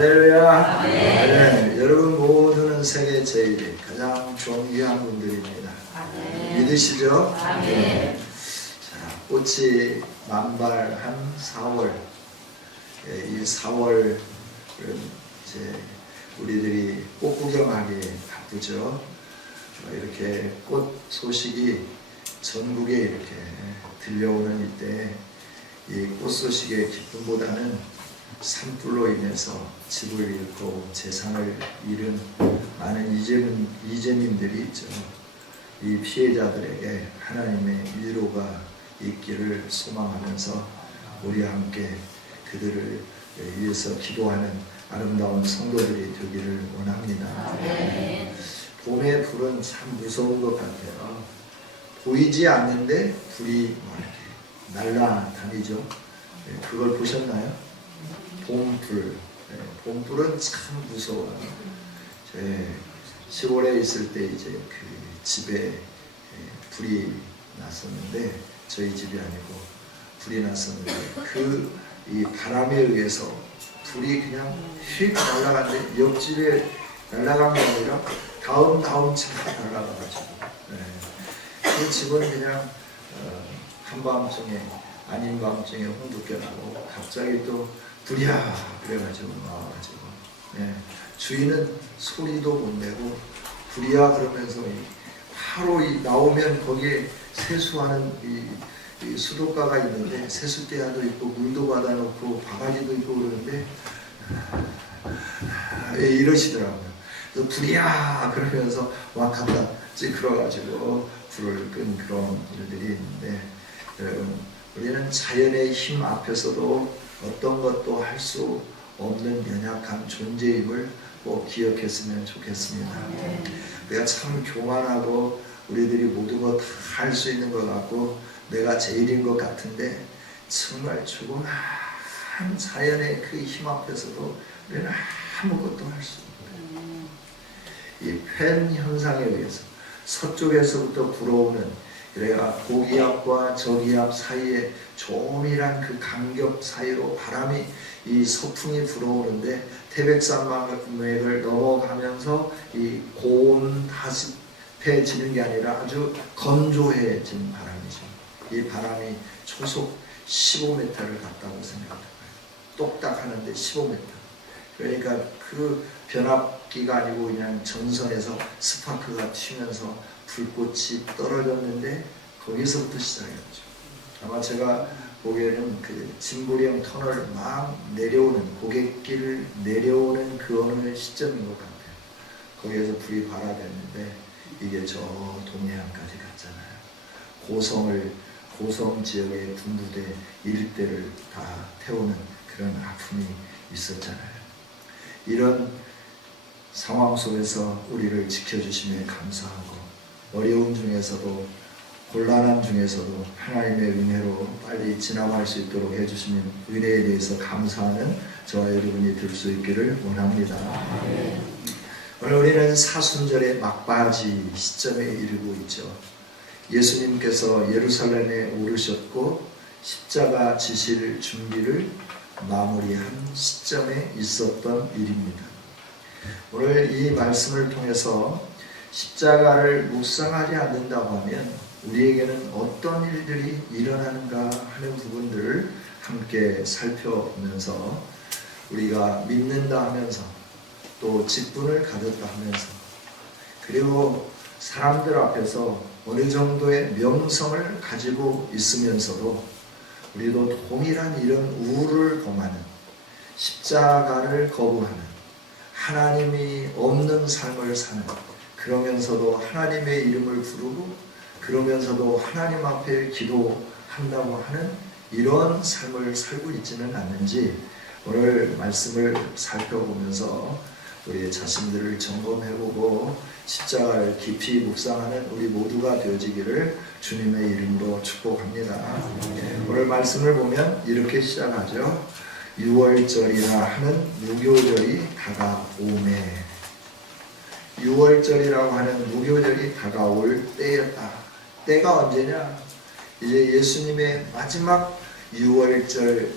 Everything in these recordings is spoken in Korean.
할렐루야. 네, 여러분 모두는 세계 제일의 가장 존귀한 분들입니다. 믿으시죠? 네. 자, 꽃이 만발한 4월. 이 4월은 이제 우리들이 꽃 구경하기 바쁘죠. 이렇게 꽃 소식이 전국에 이렇게 들려오는 이때 이 꽃 소식의 기쁨보다는 산불로 인해서 집을 잃고 재산을 잃은 많은 이재민들이 있죠. 이 피해자들에게 하나님의 위로가 있기를 소망하면서 우리 함께 그들을 위해서 기도하는 아름다운 성도들이 되기를 원합니다. 봄의 불은 참 무서운 것 같아요. 보이지 않는데 불이 날아다니죠. 그걸 보셨나요? 봄불. 봄불은 참 무서워요. 시골에 있을 때 이제 그 집에 불이 났었는데, 저희 집이 아니고 불이 났었는데 이 바람에 의해서 불이 그냥 휙 날아갔는데 옆집에 날아간 게 아니라 다음 차가 날아가가지고 그 집은 그냥 한밤중에 아닌 밤중에 홍두깨 나고 갑자기 또 불이야 그래가지고 나와가지고 주인은 소리도 못 내고 불이야 그러면서 바로 나오면 거기에 세수하는 이 수도가가 있는데 세수대야도 있고 물도 받아놓고 바가지도 있고 그러는데 이러시더라고요. 불이야 그러면서 막 갖다 찌그러가지고 불을 끈 그런 일들이 있는데, 여러분 우리는 자연의 힘 앞에서도 어떤 것도 할 수 없는 연약한 존재임을 꼭 기억했으면 좋겠습니다. 내가 참 교만하고 우리들이 모든 거 다 할 수 있는 것 같고 내가 제일인 것 같은데 정말 조그만 자연의 그 힘 앞에서도 우리는 아무것도 할 수 없는 이 팬 현상에 의해서 서쪽에서부터 불어오는, 그래야 고기압과 저기압 사이에 조밀한 그 간격 사이로 바람이 이 서풍이 불어오는데 태백산맥을 넘어가면서 이 고온화습해지는 게 아니라 아주 건조해진 바람이죠. 이 바람이 초속 15m를 갔다고 생각해요. 똑딱 하는데 15m. 그러니까 그 변압기가 아니고 그냥 전선에서 스파크가 튀면서 불꽃이 떨어졌는데 거기서부터 시작했죠. 아마 제가 보기에는 그 진부령 터널 막 내려오는 고갯길을 내려오는 그 어느 시점인 것 같아요. 거기에서 불이 발화됐는데 이게 저 동해안까지 갔잖아요. 고성 지역의 군부대 일대를 다 태우는 그런 아픔이 있었잖아요. 이런 상황 속에서 우리를 지켜주심에 감사하고 어려움 중에서도 곤란함 중에서도 하나님의 은혜로 빨리 지나갈 수 있도록 해주시는 은혜에 대해서 감사하는 저와 여러분이 될 수 있기를 원합니다. 오늘 우리는 사순절의 막바지 시점에 이르고 있죠. 예수님께서 예루살렘에 오르셨고 십자가 지실 준비를 마무리한 시점에 있었던 일입니다. 오늘 이 말씀을 통해서 십자가를 묵상하지 않는다고 하면 우리에게는 어떤 일들이 일어나는가 하는 부분들을 함께 살펴보면서 우리가 믿는다 하면서 또 직분을 가졌다 하면서 그리고 사람들 앞에서 어느 정도의 명성을 가지고 있으면서도 우리도 동일한 이런 우울을 범하는, 십자가를 거부하는, 하나님이 없는 삶을 사는, 그러면서도 하나님의 이름을 부르고 그러면서도 하나님 앞에 기도한다고 하는 이런 삶을 살고 있지는 않는지 오늘 말씀을 살펴보면서 우리 자신들을 점검해보고 십자가를 깊이 묵상하는 우리 모두가 되어지기를 주님의 이름으로 축복합니다. 오늘 말씀을 보면 이렇게 시작하죠. 6월절이라 하는 무교절이 다가오매. 6월절이라고 하는 무교절이 다가올 때였다. 때가 언제냐? 이제 예수님의 마지막 6월절을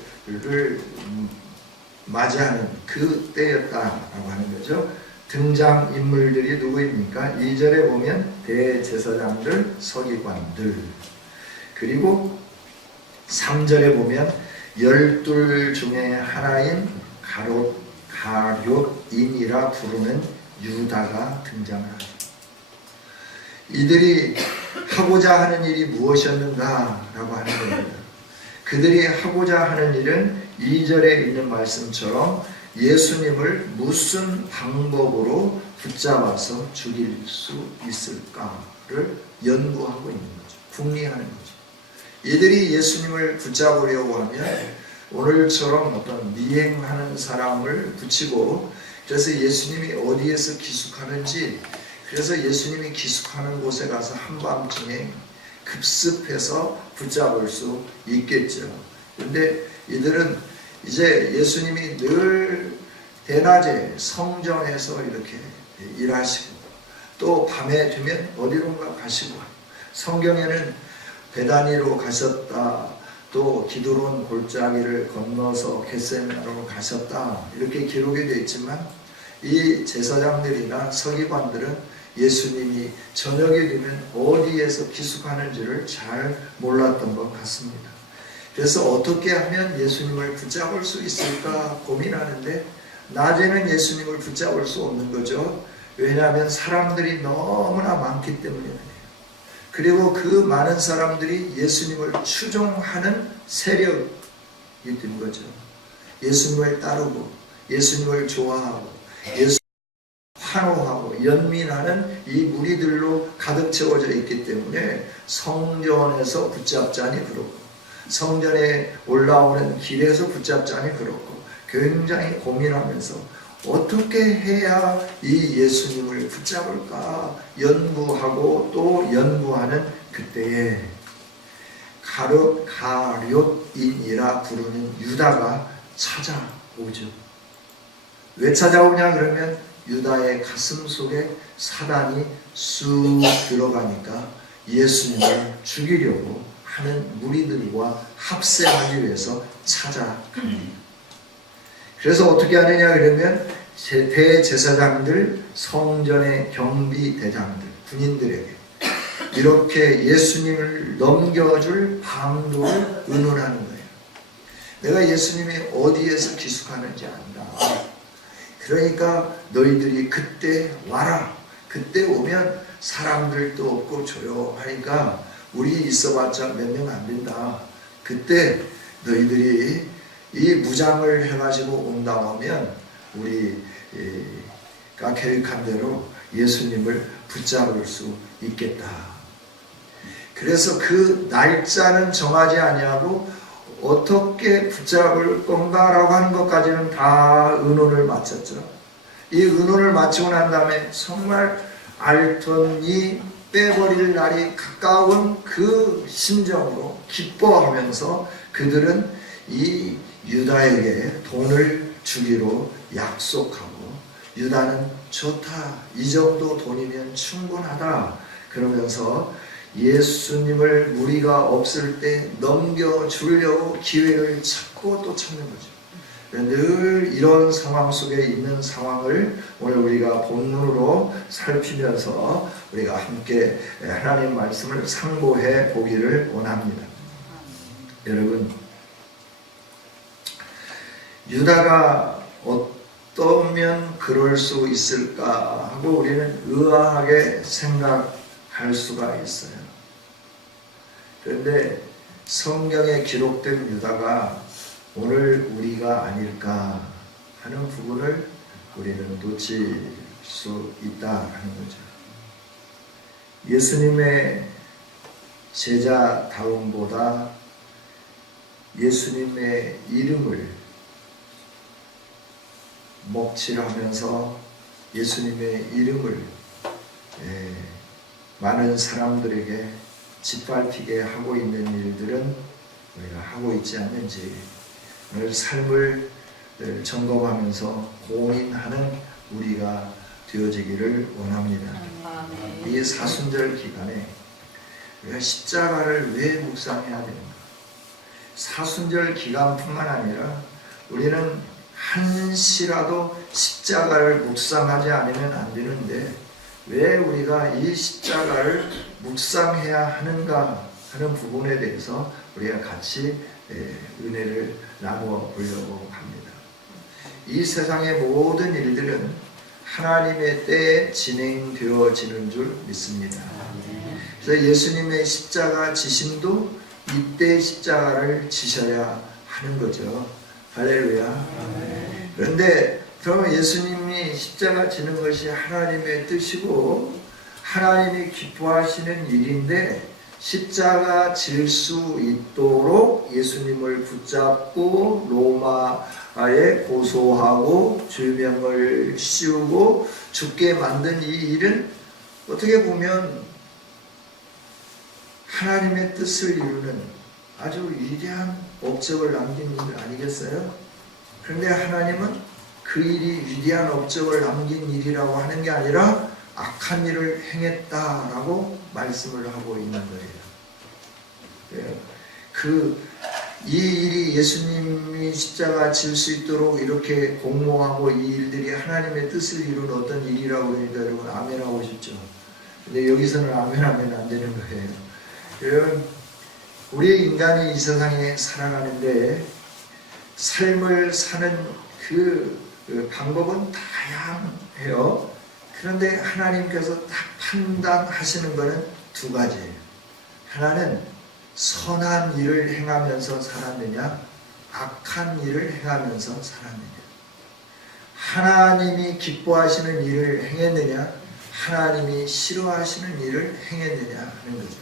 맞이하는 그 때였다라고 하는 거죠. 등장인물들이 누구입니까? 2절에 보면 대제사장들, 서기관들, 그리고 3절에 보면 12 중에 하나인 가룟인이라 부르는 유다가 등장을 하죠. 이들이 하고자 하는 일이 무엇이었는가 라고 하는 겁니다. 그들이 하고자 하는 일은 2절에 있는 말씀처럼 예수님을 무슨 방법으로 붙잡아서 죽일 수 있을까를 연구하고 있는 거죠. 궁리하는 거죠. 이들이 예수님을 붙잡으려고 하면 오늘처럼 어떤 미행하는 사람을 붙이고, 그래서 예수님이 어디에서 기숙하는지, 그래서 예수님이 기숙하는 곳에 가서 한밤중에 급습해서 붙잡을 수 있겠죠. 그런데 이들은 이제 예수님이 늘 대낮에 성전에서 이렇게 일하시고, 또 밤에 되면 어디론가 가시고, 성경에는 베다니로 가셨다, 또 기드론 골짜기를 건너서 겟세마네로 가셨다, 이렇게 기록이 되어 있지만, 이 제사장들이나 서기관들은 예수님이 저녁이 되면 어디에서 기숙하는지를 잘 몰랐던 것 같습니다. 그래서 어떻게 하면 예수님을 붙잡을 수 있을까 고민하는데, 낮에는 예수님을 붙잡을 수 없는 거죠. 왜냐하면 사람들이 너무나 많기 때문이에요. 그리고 그 많은 사람들이 예수님을 추종하는 세력이 된 거죠. 예수님을 따르고, 예수님을 좋아하고, 예수님을 환호하고 연민하는 이 무리들로 가득 채워져 있기 때문에 성전에서 붙잡자니 그렇고, 성전에 올라오는 길에서 붙잡자니 그렇고, 굉장히 고민하면서 어떻게 해야 이 예수님을 붙잡을까 연구하고 또 연구하는 그때에 가룟인이라 부르는 유다가 찾아오죠. 왜 찾아오냐 그러면 유다의 가슴 속에 사단이 쑥 들어가니까 예수님을 죽이려고 하는 무리들과 합세하기 위해서 찾아갑니다. 그래서 어떻게 하느냐 그러면 대제사장들, 성전의 경비대장들, 군인들에게 이렇게 예수님을 넘겨줄 방도를 의논하는 거예요. 내가 예수님이 어디에서 기숙하는지 안다. 그러니까 너희들이 그때 와라. 그때 오면 사람들도 없고 조용하니까 우리 있어봤자 몇 명 안 된다. 그때 너희들이 이 무장을 해가지고 온다고 하면 우리가 계획한 대로 예수님을 붙잡을 수 있겠다. 그래서 그 날짜는 정하지 아니하고 어떻게 붙잡을 건가라고 하는 것까지는 다 의논을 마쳤죠. 이 의논을 마치고 난 다음에 정말 알턴이 빼버릴 날이 가까운 그 심정으로 기뻐하면서 그들은 이 유다에게 돈을 주기로 약속하고, 유다는 좋다, 이 정도 돈이면 충분하다 그러면서 예수님을 무리가 없을 때 넘겨주려고 기회를 찾고 또 찾는 거죠. 늘 이런 상황 속에 있는 상황을 오늘 우리가 본문으로 살피면서 우리가 함께 하나님 말씀을 상고해 보기를 원합니다. 여러분, 유다가 어떠면 그럴 수 있을까 하고 우리는 의아하게 생각할 수가 있어요. 그런데 성경에 기록된 유다가 오늘 우리가 아닐까 하는 부분을 우리는 놓칠 수 있다는 거죠. 예수님의 제자다움보다 예수님의 이름을 먹칠하면서 예수님의 이름을 많은 사람들에게 짓밟히게 하고 있는 일들은 우리가 하고 있지 않는지 오늘 삶을 점검하면서 고민하는 우리가 되어지기를 원합니다. 이 사순절 기간에 우리가 십자가를 왜 묵상해야 되는가? 사순절 기간뿐만 아니라 우리는 한시라도 십자가를 묵상하지 않으면 안 되는데 왜 우리가 이 십자가를 묵상해야 하는가 하는 부분에 대해서 우리가 같이 은혜를 나누어 보려고 합니다. 이 세상의 모든 일들은 하나님의 때에 진행되어지는 줄 믿습니다. 그래서 예수님의 십자가 지심도 이때 십자가를 지셔야 하는 거죠. 할렐루야. 그런데 그러면 예수님이 십자가 지는 것이 하나님의 뜻이고 하나님이 기뻐하시는 일인데 십자가 질 수 있도록 예수님을 붙잡고 로마에 고소하고 죄명을 씌우고 죽게 만든 이 일은 어떻게 보면 하나님의 뜻을 이루는 아주 위대한 업적을 남긴 일 아니겠어요? 그런데 하나님은 그 일이 위대한 업적을 남긴 일이라고 하는 게 아니라 악한 일을 행했다라고 말씀을 하고 있는 거예요. 이 일이 예수님이 십자가 질 수 있도록 이렇게 공모하고 이 일들이 하나님의 뜻을 이루는 어떤 일이라고 그러니까 여러분 아멘 하고 싶죠. 근데 여기서는 아멘 하면 안 되는 거예요. 여러분 우리 인간이 이 세상에 살아가는데 삶을 사는 그 방법은 다양해요. 그런데 하나님께서 딱 판단하시는 것은 두 가지예요. 하나는 선한 일을 행하면서 살았느냐, 악한 일을 행하면서 살았느냐. 하나님이 기뻐하시는 일을 행했느냐, 하나님이 싫어하시는 일을 행했느냐 하는 거죠.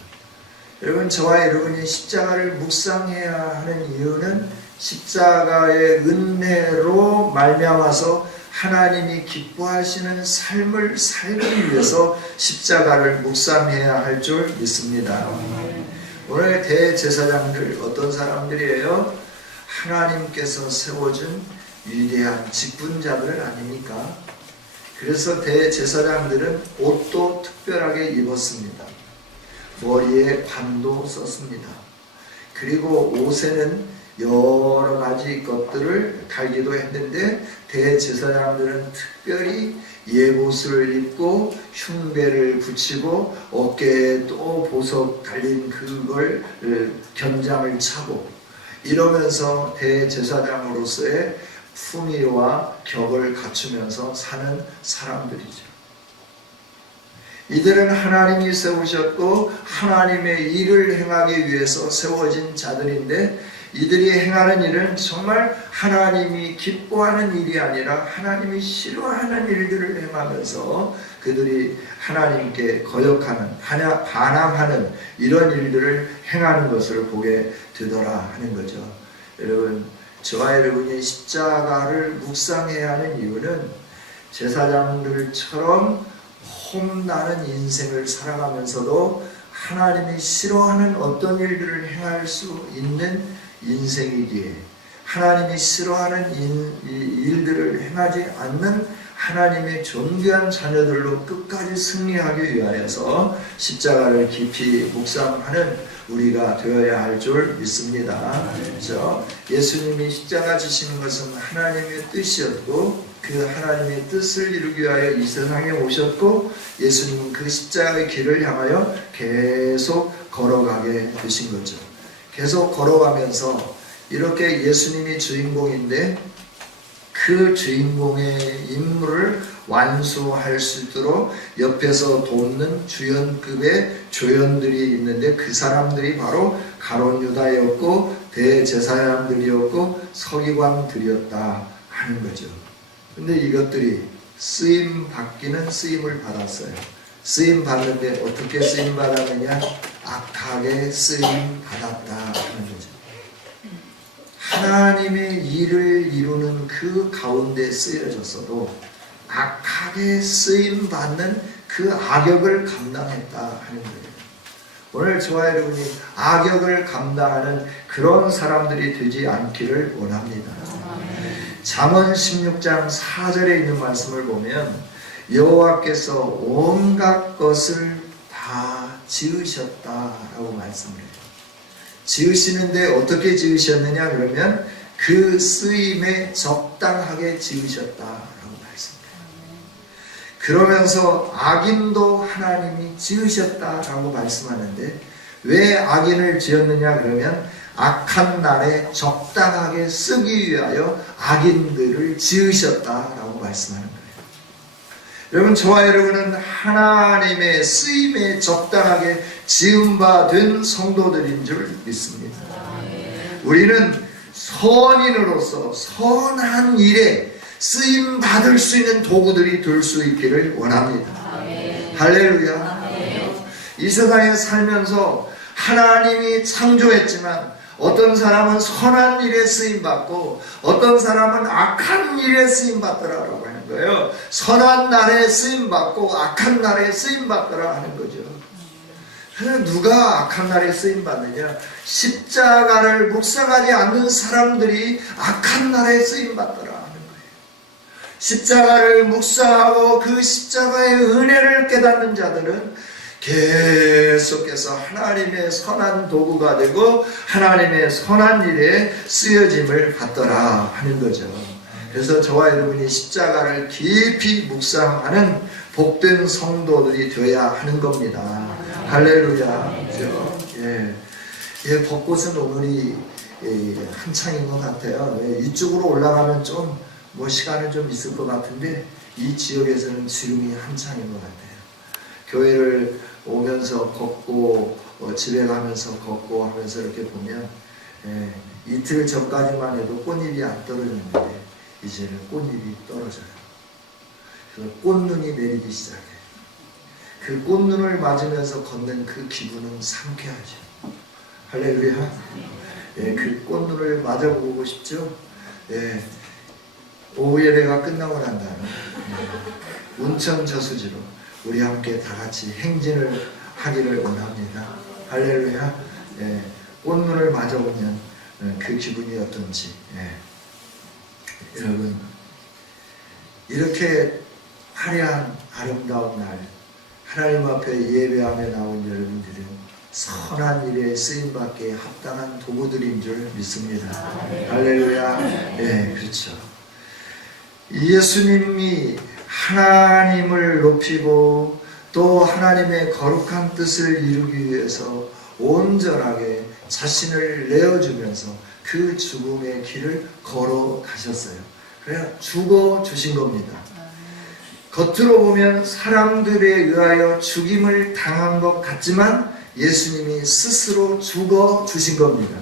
여러분, 저와 여러분이 십자가를 묵상해야 하는 이유는 십자가의 은혜로 말미암아서 하나님이 기뻐하시는 삶을 살기 위해서 십자가를 묵상해야 할 줄 믿습니다. 오늘 대제사장들 어떤 사람들이에요? 하나님께서 세워준 위대한 직분자들 아닙니까? 그래서 대제사장들은 옷도 특별하게 입었습니다. 머리에 관도 썼습니다. 그리고 옷에는 여러 가지 것들을 달기도 했는데 대제사장들은 특별히 예봇을 입고 흉배를 붙이고 어깨에 또 보석 달린 그걸 견장을 차고 이러면서 대제사장으로서의 품위와 격을 갖추면서 사는 사람들이죠. 이들은 하나님이 세우셨고 하나님의 일을 행하기 위해서 세워진 자들인데 이들이 행하는 일은 정말 하나님이 기뻐하는 일이 아니라 하나님이 싫어하는 일들을 행하면서 그들이 하나님께 거역하는, 반항하는 이런 일들을 행하는 것을 보게 되더라 하는 거죠. 여러분, 저와 여러분이 십자가를 묵상해야 하는 이유는 제사장들처럼 험난한 인생을 살아가면서도 하나님이 싫어하는 어떤 일들을 행할 수 있는 인생이기에 하나님이 싫어하는 일들을 행하지 않는 하나님의 존귀한 자녀들로 끝까지 승리하기 위하여서 십자가를 깊이 묵상하는 우리가 되어야 할 줄 믿습니다. 그렇죠? 예수님이 십자가 지시는 것은 하나님의 뜻이었고 그 하나님의 뜻을 이루기 위하여 이 세상에 오셨고 예수님은 그 십자가의 길을 향하여 계속 걸어가게 되신 거죠. 계속 걸어가면서 이렇게 예수님이 주인공인데 그 주인공의 임무를 완수할 수 있도록 옆에서 돕는 주연급의 조연들이 있는데 그 사람들이 바로 가룟 유다였고 대제사장들이었고 서기관들이었다 하는 거죠. 근데 이것들이 쓰임 받기는 쓰임을 받았어요. 쓰임 받는데 어떻게 쓰임 받았느냐? 악하게 쓰임 받았다 하는 거죠. 하나님의 일을 이루는 그 가운데 쓰여졌어도 악하게 쓰임 받는 그 악역을 감당했다 하는 거예요. 오늘 저와 여러분이 악역을 감당하는 그런 사람들이 되지 않기를 원합니다. 잠언 16장 4절에 있는 말씀을 보면 여호와께서 온갖 것을 다 지으셨다라고 말씀해요. 지으시는데 어떻게 지으셨느냐 그러면 그 쓰임에 적합한 적당하게 지으셨다라고 말씀해요. 그러면서 악인도 하나님이 지으셨다라고 말씀하는데, 왜 악인을 지었느냐 그러면 악한 날에 적당하게 쓰기 위하여 악인들을 지으셨다라고 말씀하는 거예요. 여러분, 저와 여러분은 하나님의 쓰임에 적당하게 지음받은 성도들인 줄 믿습니다. 우리는 선인으로서 선한 일에 쓰임받을 수 있는 도구들이 될 수 있기를 원합니다. 할렐루야. 이 세상에 살면서 하나님이 창조했지만 어떤 사람은 선한 일에 쓰임받고 어떤 사람은 악한 일에 쓰임받더라라고 하는 거예요. 선한 날에 쓰임받고 악한 날에 쓰임받더라 하는 거죠. 누가 악한 날에 쓰임받느냐? 십자가를 묵상하지 않는 사람들이 악한 날에 쓰임받더라 하는 거예요. 십자가를 묵상하고 그 십자가의 은혜를 깨닫는 자들은 계속해서 하나님의 선한 도구가 되고 하나님의 선한 일에 쓰여짐을 받더라 하는 거죠. 그래서 저와 여러분이 십자가를 깊이 묵상하는 복된 성도들이 되어야 하는 겁니다. 할렐루야. 그렇죠? 예, 벚꽃은 오늘이 한창인 것 같아요. 이쪽으로 올라가면 좀 시간은 좀 있을 것 같은데 이 지역에서는 지금이 한창인 것 같아요. 교회를 오면서 걷고 집에 가면서 걷고 하면서 이렇게 보면 이틀 전까지만 해도 꽃잎이 안 떨어졌는데 이제는 꽃잎이 떨어져요. 그래서 꽃눈이 내리기 시작해요. 그 꽃눈을 맞으면서 걷는 그 기분은 상쾌하죠. 할렐루야. 그 꽃눈을 맞아보고 싶죠. 오후 예배가 끝나고 난 다음에 운천 저수지로 우리 함께 다 같이 행진을 하기를 원합니다. 할렐루야. 꽃눈을 맞아보면 그 기분이 어떤지. 여러분, 이렇게 화려한 아름다운 날 하나님 앞에 예배하며 나온 여러분들은 선한 일에 쓰임받기에 합당한 도구들인 줄 믿습니다. 할렐루야. 그렇죠. 예수님이 하나님을 높이고 또 하나님의 거룩한 뜻을 이루기 위해서 온전하게 자신을 내어주면서 그 죽음의 길을 걸어 가셨어요. 그래서 죽어 주신 겁니다. 겉으로 보면 사람들에 의하여 죽임을 당한 것 같지만 예수님이 스스로 죽어 주신 겁니다.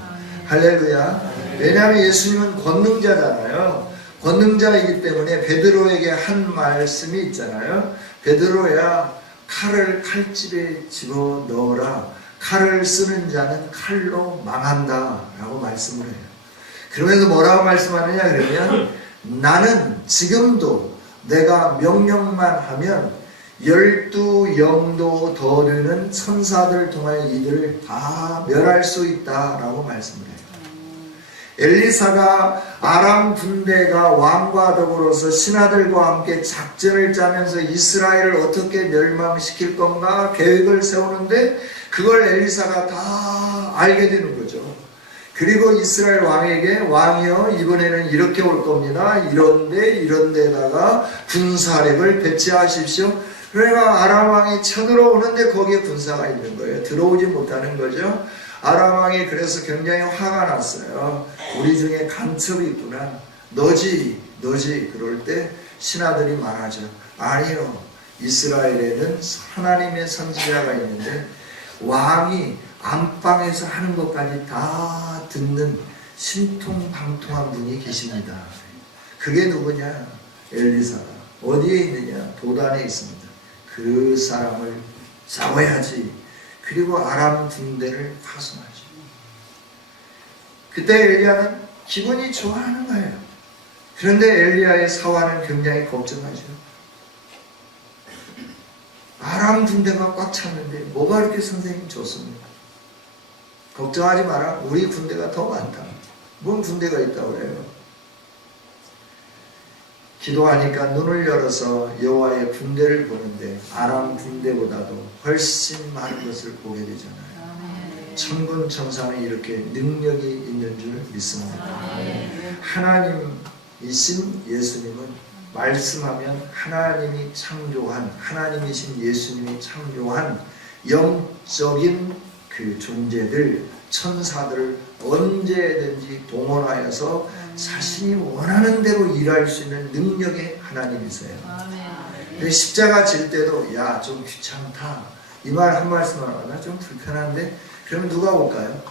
할렐루야. 왜냐하면 예수님은 권능자잖아요. 권능자이기 때문에 베드로에게 한 말씀이 있잖아요. 베드로야, 칼을 칼집에 집어 넣어라. 칼을 쓰는 자는 칼로 망한다 라고 말씀을 해요. 그러면서 뭐라고 말씀하느냐 그러면 나는 지금도 내가 명령만 하면 12영도 더 되는 천사들 통하여 이들을 다 멸할 수 있다 라고 말씀을 해요. 엘리사가 아람 군대가 왕과 더불어서 신하들과 함께 작전을 짜면서 이스라엘을 어떻게 멸망시킬 건가 계획을 세우는데 그걸 엘리사가 다 알게 되는 거죠. 그리고 이스라엘 왕에게 왕이여 이번에는 이렇게 올 겁니다. 이런 데다가 군사력을 배치하십시오. 그러니까 아람 왕이 쳐들어오는데 거기에 군사가 있는 거예요. 들어오지 못하는 거죠. 아람 왕이 그래서 굉장히 화가 났어요. 우리 중에 간첩이 있구나. 너지. 그럴 때 신하들이 말하죠. 아니요. 이스라엘에는 하나님의 선지자가 있는데 왕이 안방에서 하는 것까지 다 듣는 신통방통한 분이 계십니다. 그게 누구냐? 엘리사가. 어디에 있느냐? 도단에 있습니다. 그 사람을 잡아야지. 그리고 아람 군대를 파송하죠. 그때 엘리야는 기분이 좋아하는 거예요. 그런데 엘리야의 사화는 굉장히 걱정하죠. 아람 군대가 꽉 찼는데 뭐가 그렇게 선생님 좋습니까? 걱정하지 마라. 우리 군대가 더 많다. 뭔 군대가 있다고 그래요? 기도하니까 눈을 열어서 여호와의 군대를 보는데 아람 군대보다도 훨씬 많은 것을 보게 되잖아요. 천군 천사는 이렇게 능력이 있는 줄 믿습니다. 하나님 이신 예수님은 말씀하면 하나님이신 예수님이 창조한 영적인 그 존재들, 천사들을 언제든지 동원하여서 자신이 원하는 대로 일할 수 있는 능력의 하나님이세요. 근데 십자가 질 때도 야, 좀 귀찮다, 이 말 한 말씀 하나 좀 불편한데, 그러면 누가 올까요?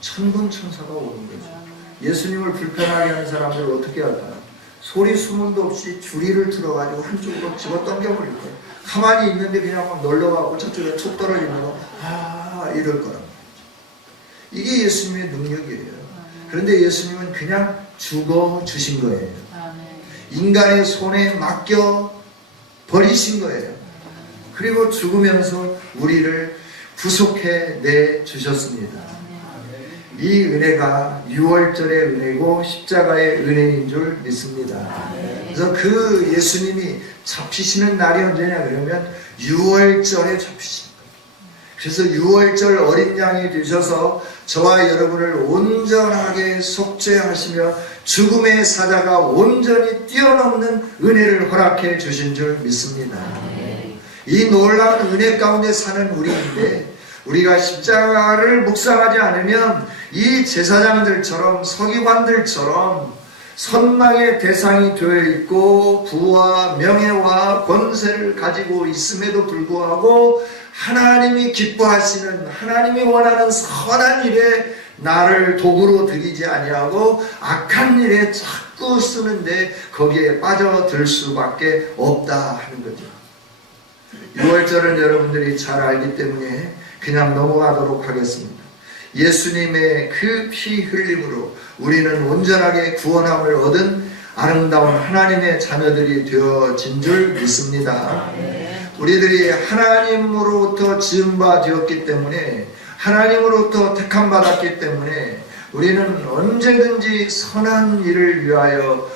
천군 천사가 오는 거죠. 예수님을 불편하게 하는 사람들을 어떻게 할까요? 소리 소문도 없이 주리를 들어가지고 한쪽으로 집어 당겨버릴 거예요. 가만히 있는데 그냥 막 놀러가고 저쪽에 툭 떨어지면 이럴 거란 말이죠. 이게 예수님의 능력이에요. 그런데 예수님은 그냥 죽어 주신 거예요. 인간의 손에 맡겨 버리신 거예요. 그리고 죽으면서 우리를 구속해 내 주셨습니다. 이 은혜가 유월절의 은혜고 십자가의 은혜인 줄 믿습니다. 그래서 그 예수님이 잡히시는 날이 언제냐 그러면 유월절에 잡히신 거예요. 그래서 유월절 어린 양이 되셔서 저와 여러분을 온전하게 속죄하시며 죽음의 사자가 온전히 뛰어넘는 은혜를 허락해 주신 줄 믿습니다. 이 놀라운 은혜 가운데 사는 우리인데, 우리가 십자가를 묵상하지 않으면 이 제사장들처럼 서기관들처럼 선망의 대상이 되어 있고 부와 명예와 권세를 가지고 있음에도 불구하고 하나님이 기뻐하시는, 하나님이 원하는 선한 일에 나를 도구로 들이지 아니하고 악한 일에 자꾸 쓰는데 거기에 빠져들 수밖에 없다 하는 거죠. 6월절은 여러분들이 잘 알기 때문에 그냥 넘어가도록 하겠습니다. 예수님의 그 피 흘림으로 우리는 온전하게 구원함을 얻은 아름다운 하나님의 자녀들이 되어진 줄 믿습니다. 우리들이 하나님으로부터 지음바 되었기 때문에, 하나님으로부터 택함 받았기 때문에 우리는 언제든지 선한 일을 위하여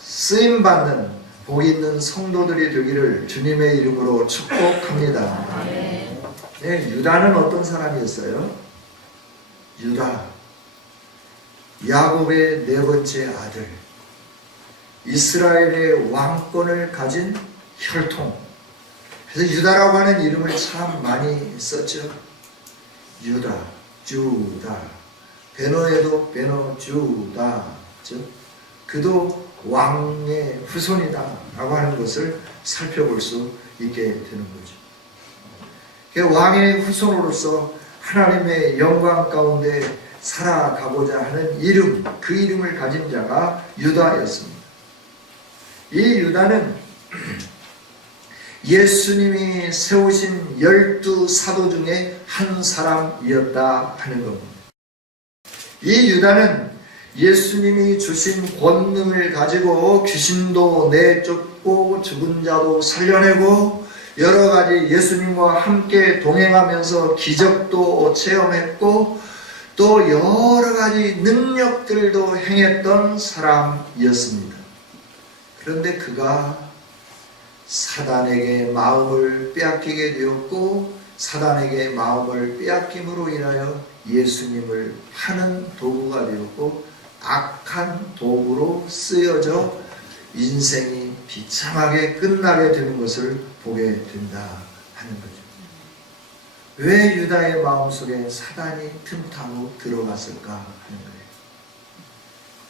쓰임받는 복 있는 성도들이 되기를 주님의 이름으로 축복합니다. 네, 유다는 어떤 사람이었어요? 유다, 야곱의 네 번째 아들, 이스라엘의 왕권을 가진 혈통. 그래서 유다라고 하는 이름을 참 많이 썼죠. 유다, 주다. 베노에도 베노 주다. 그도 왕의 후손이다 라고 하는 것을 살펴볼 수 있게 되는 거죠. 왕의 후손으로서 하나님의 영광 가운데 살아가고자 하는 이름, 그 이름을 가진 자가 유다였습니다. 이 유다는 예수님이 세우신 12사도 중에 한 사람이었다 하는 겁니다. 이 유다는 예수님이 주신 권능을 가지고 귀신도 내쫓고 죽은 자도 살려내고 여러 가지 예수님과 함께 동행하면서 기적도 체험했고 또 여러 가지 능력들도 행했던 사람이었습니다. 그런데 그가 사단에게 마음을 빼앗기게 되었고, 사단에게 마음을 빼앗김으로 인하여 예수님을 파는 도구가 되었고 악한 도구로 쓰여져 인생이 비참하게 끝나게 되는 것을 보게 된다 하는 거죠. 왜 유다의 마음속에 사단이 틈타고 들어갔을까 하는 거예요.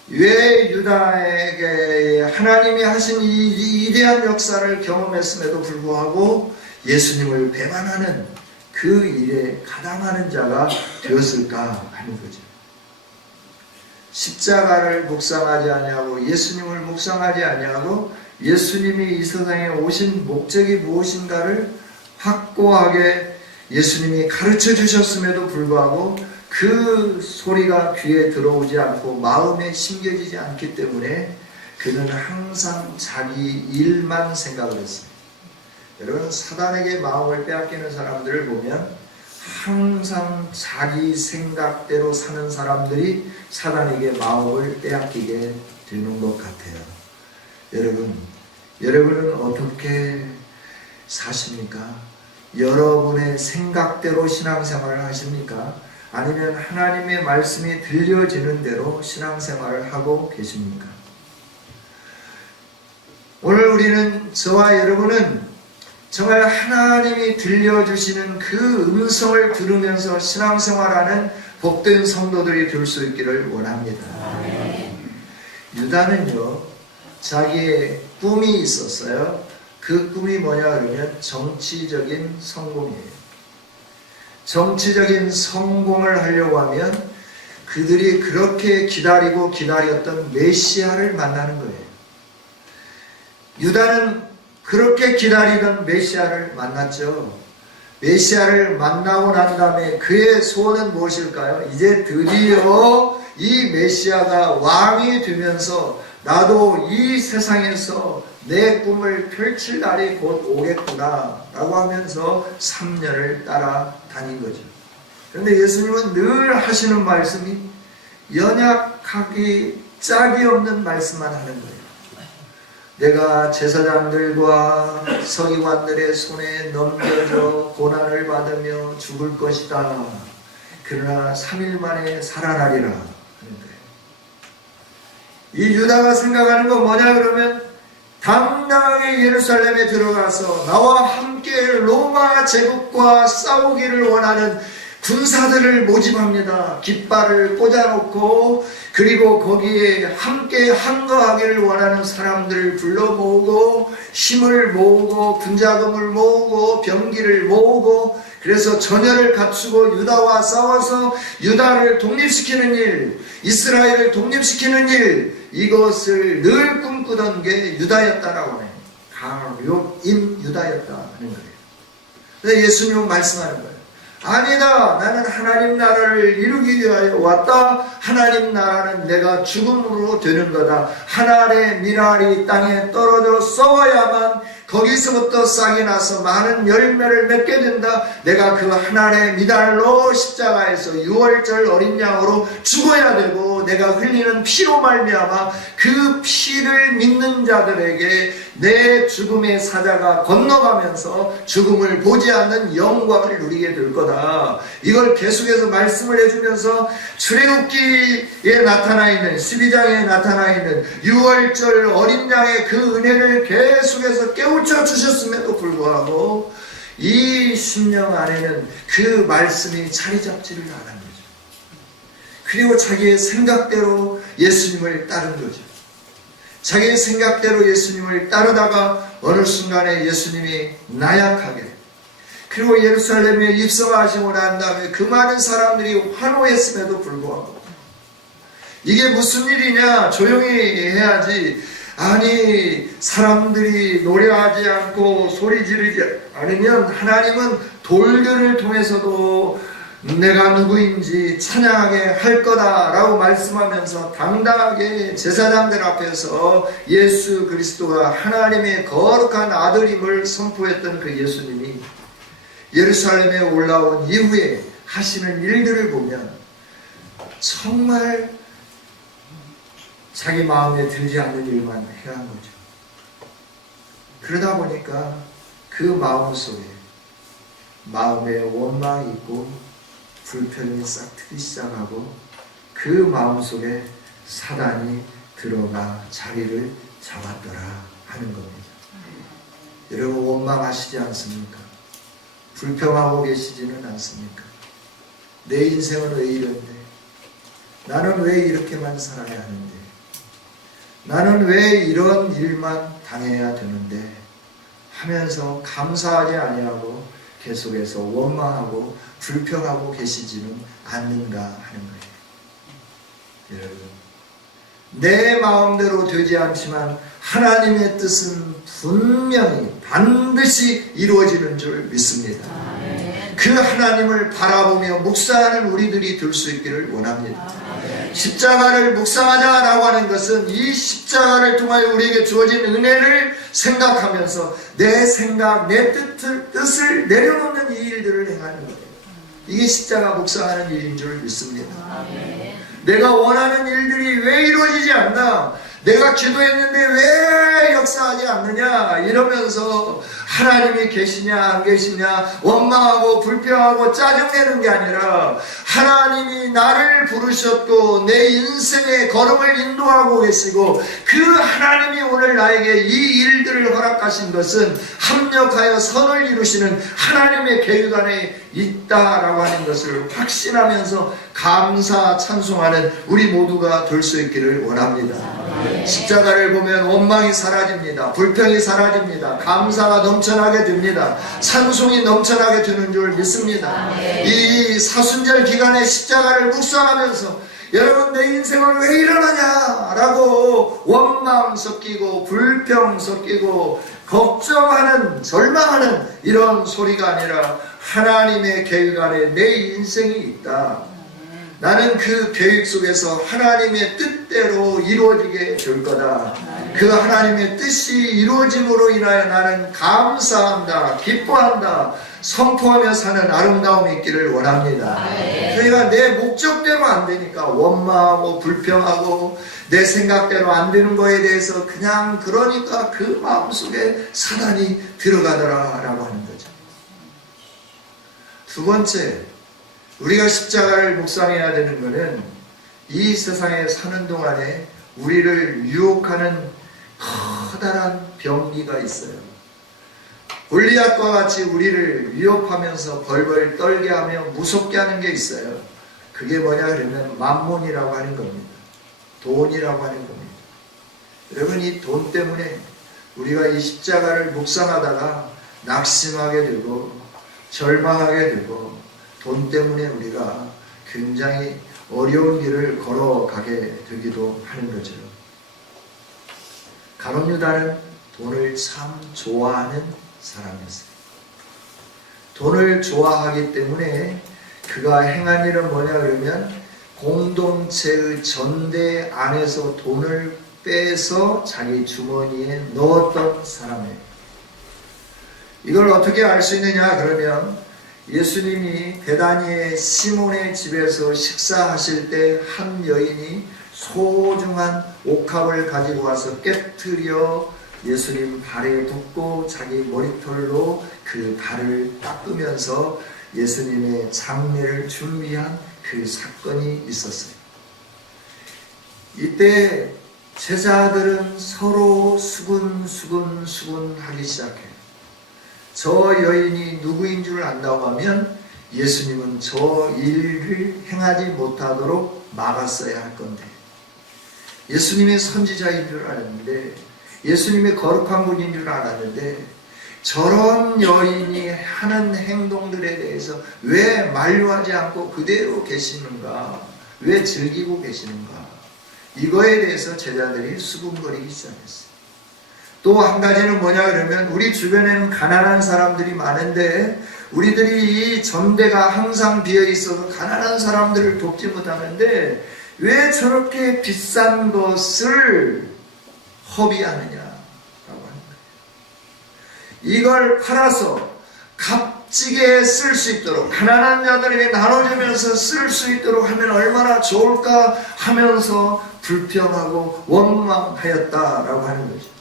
왜 유다에게 하나님이 하신 이 위대한 역사를 경험했음에도 불구하고 예수님을 배반하는 그 일에 가담하는 자가 되었을까 하는 거죠. 십자가를 묵상하지 아니하고 예수님을 묵상하지 아니하고 예수님이 이 세상에 오신 목적이 무엇인가를 확고하게 예수님이 가르쳐 주셨음에도 불구하고 그 소리가 귀에 들어오지 않고 마음에 심겨지지 않기 때문에 그는 항상 자기 일만 생각을 했습니다. 여러분, 사단에게 마음을 빼앗기는 사람들을 보면 항상 자기 생각대로 사는 사람들이 사단에게 마음을 빼앗기게 되는 것 같아요. 여러분은 어떻게 사십니까? 여러분의 생각대로 신앙생활을 하십니까? 아니면 하나님의 말씀이 들려지는 대로 신앙생활을 하고 계십니까? 오늘 우리는, 저와 여러분은 정말 하나님이 들려주시는 그 음성을 들으면서 신앙생활하는 복된 성도들이 될 수 있기를 원합니다. 유다는요, 자기의 꿈이 있었어요. 그 꿈이 뭐냐 그러면 정치적인 성공이에요. 정치적인 성공을 하려고 하면 그들이 그렇게 기다리고 기다렸던 메시아를 만나는 거예요. 유다는 그렇게 기다리던 메시아를 만났죠. 메시아를 만나고 난 다음에 그의 소원은 무엇일까요? 이제 드디어 이 메시아가 왕이 되면서 나도 이 세상에서 내 꿈을 펼칠 날이 곧 오겠구나 라고 하면서 3년을 따라다닌 거죠. 그런데 예수님은 늘 하시는 말씀이 연약하기 짝이 없는 말씀만 하는 거예요. 내가 제사장들과 서기관들의 손에 넘겨져 고난을 받으며 죽을 것이다. 그러나 3일 만에 살아나리라 하는 거예요. 이 유다가 생각하는 건 뭐냐 그러면 당당하게 예루살렘에 들어가서 나와 함께 로마 제국과 싸우기를 원하는 군사들을 모집합니다. 깃발을 꽂아놓고 그리고 거기에 함께 항거하기를 원하는 사람들을 불러 모으고 힘을 모으고 군자금을 모으고 병기를 모으고 그래서 전열을 갖추고 유다와 싸워서 유다를 독립시키는 일, 이스라엘을 독립시키는 일, 이것을 늘 꿈꾸던 게 유다였다라고 해요. 가룟인 유다였다 하는 거예요. 그래서 예수님은 말씀하는 거예요. 아니다. 나는 하나님 나라를 이루기 위하여 왔다. 하나님 나라는 내가 죽음으로 되는 거다. 하나님의 미랄이 땅에 떨어져 썩어야만 거기서부터 싹이 나서 많은 열매를 맺게 된다. 내가 그 하나님의 미랄로 십자가에서 유월절 어린 양으로 죽어야 되고 내가 흘리는 피로 말미암아 그 피를 믿는 자들에게 내 죽음의 사자가 건너가면서 죽음을 보지 않는 영광을 누리게 될 거다. 이걸 계속해서 말씀을 해주면서 출애굽기에 나타나 있는 12장에 나타나 있는 유월절 어린 양의 그 은혜를 계속해서 깨우쳐 주셨음에도 불구하고 이 심령 안에는 그 말씀이 자리 잡지를 않은 거죠. 그리고 자기의 생각대로 예수님을 따른 거죠. 자기의 생각대로 예수님을 따르다가 어느 순간에 예수님이 나약하게 그리고 예루살렘에 입성하시고 난 다음에 그 많은 사람들이 환호했음에도 불구하고 이게 무슨 일이냐 조용히 해야지 아니 사람들이 노래하지 않고 소리 지르지 않으면 하나님은 돌들을 통해서도 내가 누구인지 찬양하게 할 거다라고 말씀하면서 당당하게 제사장들 앞에서 예수 그리스도가 하나님의 거룩한 아들임을 선포했던 그 예수님이 예루살렘에 올라온 이후에 하시는 일들을 보면 정말 자기 마음에 들지 않는 일만 해야 한 거죠. 그러다 보니까 그 마음 속에 마음에 원망이 있고 불평이 싹 트기 시작하고 그 마음속에 사단이 들어가 자리를 잡았더라 하는 겁니다. 여러분 원망하시지 않습니까? 불평하고 계시지는 않습니까? 내 인생은 왜 이런데? 나는 왜 이렇게만 살아야 하는데? 나는 왜 이런 일만 당해야 되는데? 하면서 감사하지 아니하고 계속해서 원망하고 불평하고 계시지는 않는가 하는 거예요. 여러분, 내 마음대로 되지 않지만 하나님의 뜻은 분명히 반드시 이루어지는 줄 믿습니다. 그 하나님을 바라보며 묵상하는 우리들이 될 수 있기를 원합니다. 십자가를 묵상하자라고 하는 것은 이 십자가를 통하여 우리에게 주어진 은혜를 생각하면서 내 생각, 내 뜻을 내려놓는 이 일들을 행하는 거예요. 이게 십자가 묵상하는 일인 줄 믿습니다. 내가 원하는 일들이 왜 이루어지지 않나? 내가 기도했는데 왜 역사하지 않느냐 이러면서 하나님이 계시냐 안 계시냐 원망하고 불평하고 짜증내는 게 아니라 하나님이 나를 부르셨고 내 인생의 걸음을 인도하고 계시고 그 하나님이 오늘 나에게 이 일들을 허락하신 것은 합력하여 선을 이루시는 하나님의 계획 안에 있다라고 하는 것을 확신하면서 감사 찬송하는 우리 모두가 될 수 있기를 원합니다. 십자가를 보면 원망이 사라집니다. 불평이 사라집니다. 감사가 넘쳐나게 됩니다. 찬송이 넘쳐나게 되는 줄 믿습니다. 이 사순절 기간에 십자가를 묵상하면서 여러분 내 인생은 왜 이러느냐 라고 원망 섞이고 불평 섞이고 걱정하는 절망하는 이런 소리가 아니라 하나님의 계획 안에 내 인생이 있다. 나는 그 계획 속에서 하나님의 뜻대로 이루어지게 될 거다. 그 하나님의 뜻이 이루어짐으로 인하여 나는 감사한다, 기뻐한다, 선포하며 사는 아름다움이 있기를 원합니다. 저희가 내 목적대로 안 되니까 원망하고 불평하고 내 생각대로 안 되는 거에 대해서 그냥 그러니까 그 마음속에 사단이 들어가더라라고 하는 거죠. 두 번째, 우리가 십자가를 묵상해야 되는 것은 이 세상에 사는 동안에 우리를 유혹하는 커다란 병기가 있어요. 골리앗과 같이 우리를 위협하면서 벌벌 떨게 하며 무섭게 하는 게 있어요. 그게 뭐냐 그러면 만몬이라고 하는 겁니다. 돈이라고 하는 겁니다. 여러분 이 돈 때문에 우리가 이 십자가를 묵상하다가 낙심하게 되고 절망하게 되고 돈 때문에 우리가 굉장히 어려운 길을 걸어가게 되기도 하는 거죠. 가룟 유다는 돈을 참 좋아하는 사람이었어요. 돈을 좋아하기 때문에 그가 행한 일은 뭐냐 그러면 공동체의 전대 안에서 돈을 빼서 자기 주머니에 넣었던 사람이에요. 이걸 어떻게 알 수 있느냐 그러면 예수님이 베다니의 시몬의 집에서 식사하실 때 한 여인이 소중한 옥합을 가지고 와서 깨트려 예수님 발에 붓고 자기 머리털로 그 발을 닦으면서 예수님의 장례를 준비한 그 사건이 있었어요. 이때 제자들은 서로 수군수군 하기 시작해요. 저 여인이 누구인 줄 안다고 하면 예수님은 저 일을 행하지 못하도록 막았어야 할 건데 예수님의 선지자인 줄 알았는데 예수님의 거룩한 분인 줄 알았는데 저런 여인이 하는 행동들에 대해서 왜 만류하지 않고 그대로 계시는가? 왜 즐기고 계시는가? 이거에 대해서 제자들이 수군거리기 시작했어요. 또 한 가지는 뭐냐 그러면 우리 주변에는 가난한 사람들이 많은데 우리들이 이 전대가 항상 비어 있어서 가난한 사람들을 돕지 못하는데 왜 저렇게 비싼 것을 허비하느냐라고 하는 거예요. 이걸 팔아서 값지게 쓸 수 있도록 가난한 자들에게 나눠주면서 쓸 수 있도록 하면 얼마나 좋을까 하면서 불평하고 원망하였다라고 하는 거죠.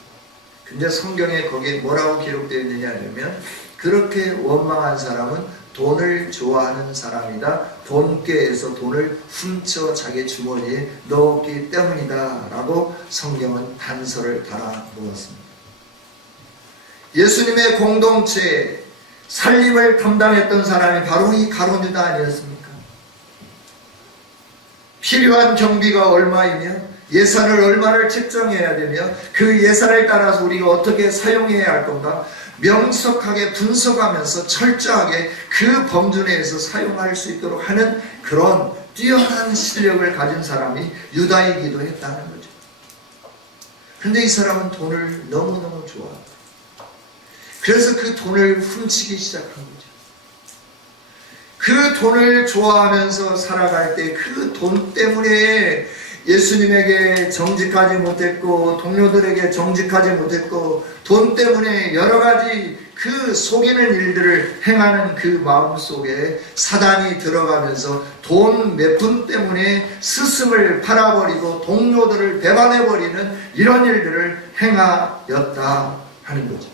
근데 성경에 거기에 뭐라고 기록되어 있느냐 하면 그렇게 원망한 사람은 돈을 좋아하는 사람이다. 돈께에서 돈을 훔쳐 자기 주머니에 넣었기 때문이다 라고 성경은 단서를 달아 놓았습니다. 예수님의 공동체에 살림을 담당했던 사람이 바로 이 가룟 유다 아니었습니까? 필요한 경비가 얼마이며 예산을 얼마를 책정해야 되며 그 예산을 따라서 우리가 어떻게 사용해야 할 건가 명석하게 분석하면서 철저하게 그 범주 내에서 사용할 수 있도록 하는 그런 뛰어난 실력을 가진 사람이 유다이기도 했다는 거죠. 그런데 이 사람은 돈을 너무너무 좋아합니다. 그래서 그 돈을 훔치기 시작한 거죠. 그 돈을 좋아하면서 살아갈 때 그 돈 때문에 예수님에게 정직하지 못했고 동료들에게 정직하지 못했고 돈 때문에 여러 가지 그 속이는 일들을 행하는 그 마음속에 사단이 들어가면서 돈 몇 푼 때문에 스승을 팔아버리고 동료들을 배반해버리는 이런 일들을 행하였다 하는 거죠.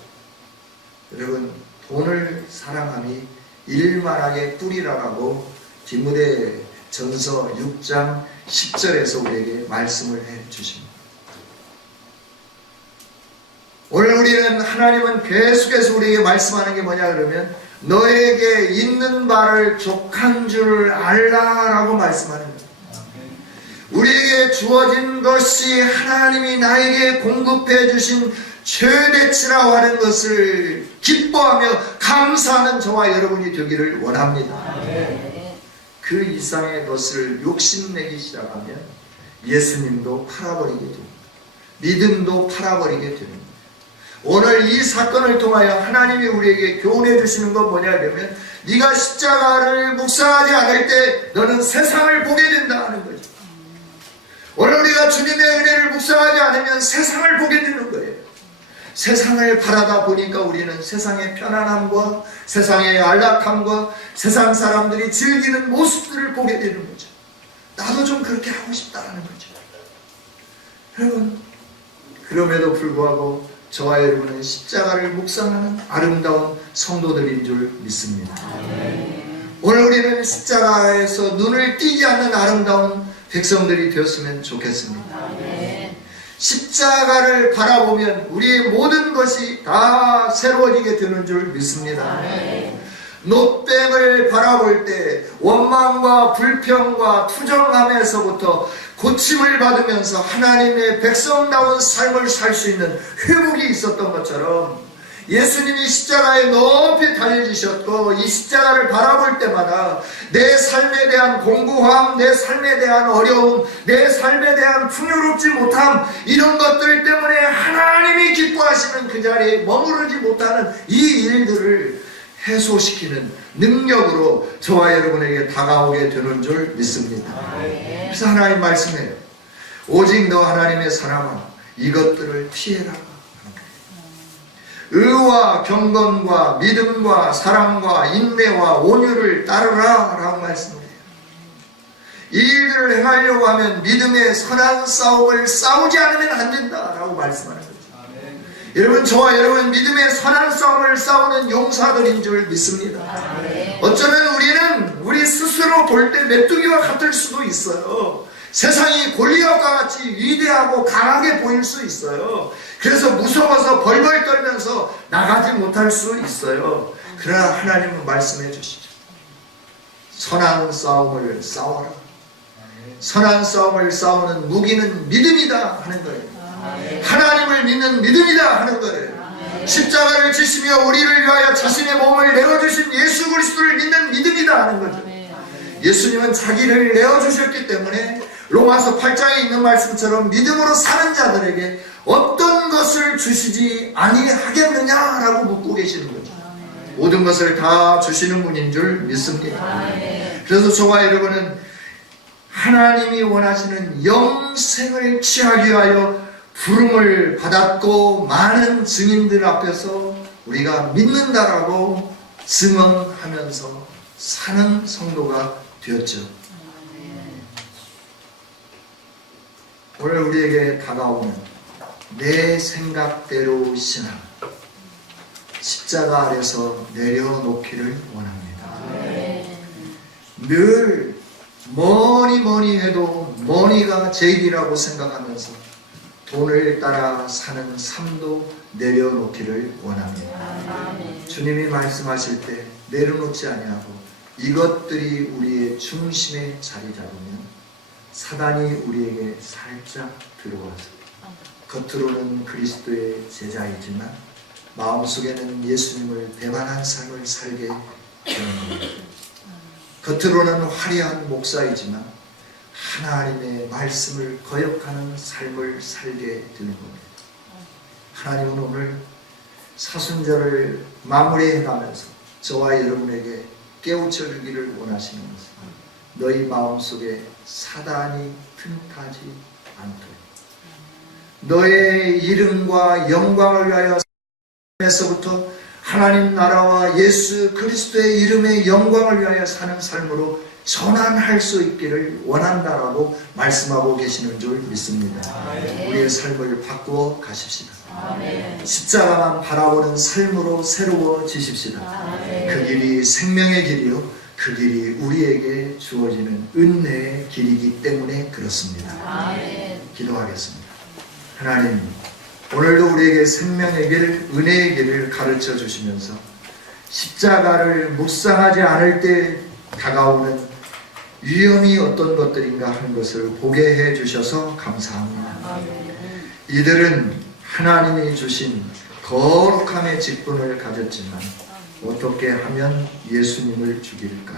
여러분, 돈을 사랑함이 일만하게 뿌리라라고 디모데전서 6장 10절에서 우리에게 말씀을 해 주십니다. 오늘 우리는 하나님은 계속해서 우리에게 말씀하는 게 뭐냐 그러면 너에게 있는 바를 족한 줄 알라라고 말씀하는 거예요. 우리에게 주어진 것이 하나님이 나에게 공급해 주신 최대치라고 하는 것을 기뻐하며 감사하는 저와 여러분이 되기를 원합니다. 그 이상의 것을 욕심내기 시작하면 예수님도 팔아버리게 됩니다. 믿음도 팔아버리게 됩니다. 오늘 이 사건을 통하여 하나님이 우리에게 교훈해 주시는 건 뭐냐 하면 네가 십자가를 묵상하지 않을 때 너는 세상을 보게 된다 하는 거죠. 오늘 우리가 주님의 은혜를 묵상하지 않으면 세상을 보게 되는 거예요. 세상을 바라다 보니까 우리는 세상의 편안함과 세상의 안락함과 세상 사람들이 즐기는 모습들을 보게 되는 거죠. 나도 좀 그렇게 하고 싶다는 거죠. 여러분, 그럼에도 불구하고 저와 여러분은 십자가를 묵상하는 아름다운 성도들인 줄 믿습니다. 오늘 우리는 십자가에서 눈을 띄지 않는 아름다운 백성들이 되었으면 좋겠습니다. 십자가를 바라보면 우리의 모든 것이 다 새로워지게 되는 줄 믿습니다. 노뱀을 바라볼 때 원망과 불평과 투정함에서부터 고침을 받으면서 하나님의 백성다운 삶을 살 수 있는 회복이 있었던 것처럼 예수님이 십자가에 높이 달려지셨고 이 십자가를 바라볼 때마다 내 삶에 대한 공고함, 내 삶에 대한 어려움, 내 삶에 대한 풍요롭지 못함, 이런 것들 때문에 하나님이 기뻐하시는 그 자리에 머무르지 못하는 이 일들을 해소시키는 능력으로 저와 여러분에게 다가오게 되는 줄 믿습니다. 그래서 하나님 말씀해요. 오직 너 하나님의 사람아 이것들을 피해라. 의와 경건과 믿음과 사랑과 인내와 온유를 따르라 라고 말씀해요. 이 일들을 행하려고 하면 믿음의 선한 싸움을 싸우지 않으면 안 된다 라고 말씀하는 거죠. 여러분, 저와 여러분 믿음의 선한 싸움을 싸우는 용사들인 줄 믿습니다. 어쩌면 우리는 우리 스스로 볼 때 메뚜기와 같을 수도 있어요. 세상이 골리앗과 같이 위대하고 강하게 보일 수 있어요. 그래서 무서워서 벌벌 떨면서 나가지 못할 수 있어요. 그러나 하나님은 말씀해 주시죠. 선한 싸움을 싸워라. 선한 싸움을 싸우는 무기는 믿음이다 하는 거예요. 하나님을 믿는 믿음이다 하는 거예요. 십자가를 지시며 우리를 위하여 자신의 몸을 내어주신 예수 그리스도를 믿는 믿음이다 하는 거죠. 예수님은 자기를 내어주셨기 때문에 로마서 8장에 있는 말씀처럼 믿음으로 사는 자들에게 어떤 것을 주시지 아니하겠느냐라고 묻고 계시는 거죠. 모든 것을 다 주시는 분인 줄 믿습니다. 그래서 저와 여러분은 하나님이 원하시는 영생을 취하기 위하여 부름을 받았고 많은 증인들 앞에서 우리가 믿는다라고 증언하면서 사는 성도가 되었죠. 오늘 우리에게 다가오는 내 생각대로 신앙, 십자가 아래서 내려놓기를 원합니다. 늘 뭐니 해도 머니가 제일이라고 생각하면서 돈을 따라 사는 삶도 내려놓기를 원합니다. 주님이 말씀하실 때 내려놓지 아니하고 이것들이 우리의 중심에 자리 잡으면 사단이 우리에게 살짝 들어와서 겉으로는 그리스도의 제자이지만 마음속에는 예수님을 배반한 삶을 살게 되는 겁니다. 겉으로는 화려한 목사이지만 하나님의 말씀을 거역하는 삶을 살게 되는 겁니다. 하나님은 오늘 사순절을 마무리해가면서 저와 여러분에게 깨우쳐 주기를 원하시는 것은 너희 마음속에 사단이 틈타지 않도록 너의 이름과 영광을 위하여 에서부터 하나님 나라와 예수 그리스도의 이름의 영광을 위하여 사는 삶으로 전환할 수 있기를 원한다라고 말씀하고 계시는 줄 믿습니다. 우리의 삶을 바꾸어 가십시다. 십자가만 바라보는 삶으로 새로워지십시다. 그 길이 생명의 길이요, 그 길이 우리에게 주어지는 은혜의 길이기 때문에 그렇습니다. 기도하겠습니다. 하나님, 오늘도 우리에게 생명의 길, 은혜의 길을 가르쳐 주시면서 십자가를 묵상하지 않을 때 다가오는 위험이 어떤 것들인가 하는 것을 보게 해 주셔서 감사합니다. 이들은 하나님이 주신 거룩함의 직분을 가졌지만 어떻게 하면 예수님을 죽일까?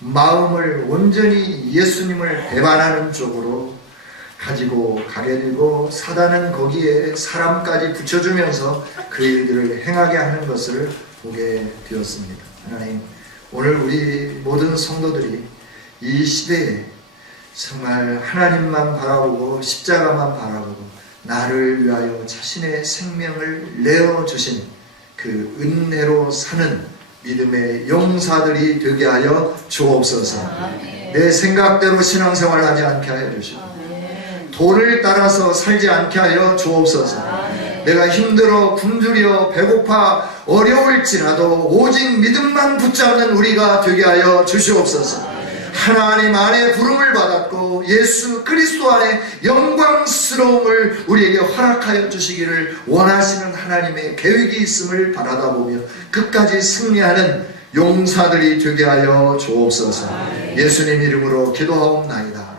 마음을 온전히 예수님을 배반하는 쪽으로 가지고 가게 되고 사단은 거기에 사람까지 붙여주면서 그 일들을 행하게 하는 것을 보게 되었습니다. 하나님, 오늘 우리 모든 성도들이 이 시대에 정말 하나님만 바라보고 십자가만 바라보고 나를 위하여 자신의 생명을 내어주신 그 은혜로 사는 믿음의 용사들이 되게 하여 주옵소서. 내 생각대로 신앙생활을 하지 않게 하여 주시고 돈을 따라서 살지 않게 하여 주옵소서. 내가 힘들어 굶주려 배고파 어려울지라도 오직 믿음만 붙잡는 우리가 되게 하여 주시옵소서. 하나님 안에 부름을 받았고 예수 그리스도 안에 영광스러움을 우리에게 허락하여 주시기를 원하시는 하나님의 계획이 있음을 바라다 보며 끝까지 승리하는 용사들이 되게 하여 주옵소서. 예수님 이름으로 기도하옵나이다.